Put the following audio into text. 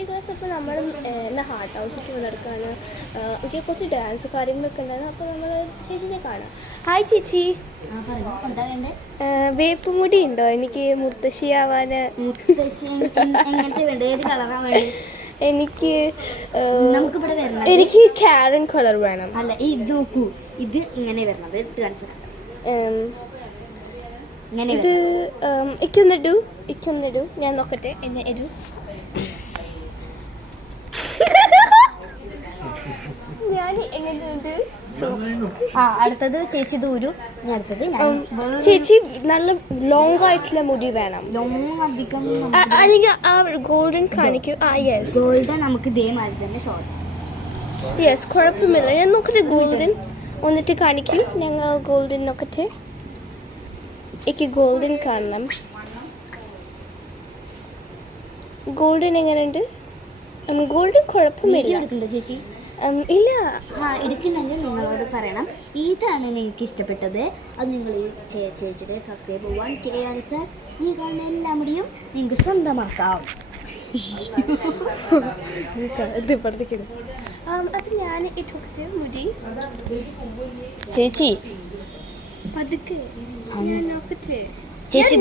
Okay guys, അപ്പോൾ നമ്മൾ എന്നാൽ ഹാർട്ട് ഹൗസിലേക്ക് വന്നെടുക്കുകയാണ്. എനിക്ക് കുറച്ച് ഡാൻസ് കാര്യങ്ങളൊക്കെ ഉണ്ടായിരുന്നു. അപ്പോൾ നമ്മൾ ചേച്ചിനെ കാണാം. ഹായ് ചേച്ചി. എന്താ വേണ്ടേ? വേപ്പുമുടി ഉണ്ടോ എനിക്ക് മുത്തശ്ശിയാവാൻ? എങ്ങനത്തെ വേണ്ട? ഏത് കളറാണ് വേണ്ടത്? എനിക്ക് നമുക്കിവിടെ വരണം. എനിക്ക് കാരൻ കളർ വേണം. അല്ല, ഇത് നോക്കൂ, ഇത് ഇങ്ങനെ വരുന്നത് ഇട്ട് കാണിച്ചു. ഇത് ഇക്കൊന്നിടൂ, ഞാൻ നോക്കട്ടെ. എന്നെ ഇടൂ. ഞാൻ എങ്ങനെയുണ്ട്? അടുത്തത് ചേച്ചി ദൂരു. അടുത്തത് ചേച്ചി നല്ല ലോങ് ആയിട്ടുള്ള മുടി വേണം. ലോങ് അധികം അല്ലെങ്കിൽ ആ ഗോൾഡൻ കാണിക്കൂ. യെസ്, ഗോൾഡൻ നമുക്ക് ഇതേമാതിരി തന്നെ ഷോർട്ട്. യെസ്, കുഴപ്പമില്ല. ഞാൻ നോക്കട്ടെ. ഗോൾഡൻ വന്നിട്ട് കാണിക്കൂ. ഞങ്ങൾ ഗോൾഡൻ നോക്കട്ടെ. എനിക്ക് ഗോൾഡൻ കാണണം. ഗോൾഡൻ എങ്ങനെയുണ്ട്? ഗോൾഡൻ കുഴപ്പമില്ല. ചേച്ചി ഇല്ല. എടുക്കുന്നെങ്കിൽ നിങ്ങളോട് പറയണം ഇതാണ് നിങ്ങൾക്ക് ഇഷ്ടപ്പെട്ടത്. അത് നിങ്ങൾ ചേച്ചിയുടെ സബ്സ്ക്രൈബ് 1K കാണിച്ചാൽ ഈ കാണുന്ന എല്ലാ മുടിയും നിങ്ങൾക്ക് സ്വന്തമാക്കാം. അപ്പം ഞാൻ ഇട്ടോക്കട്ടെ മുടി. ചേച്ചി പതുക്കെ ഞാൻ നോക്കട്ടെ. ചേച്ചി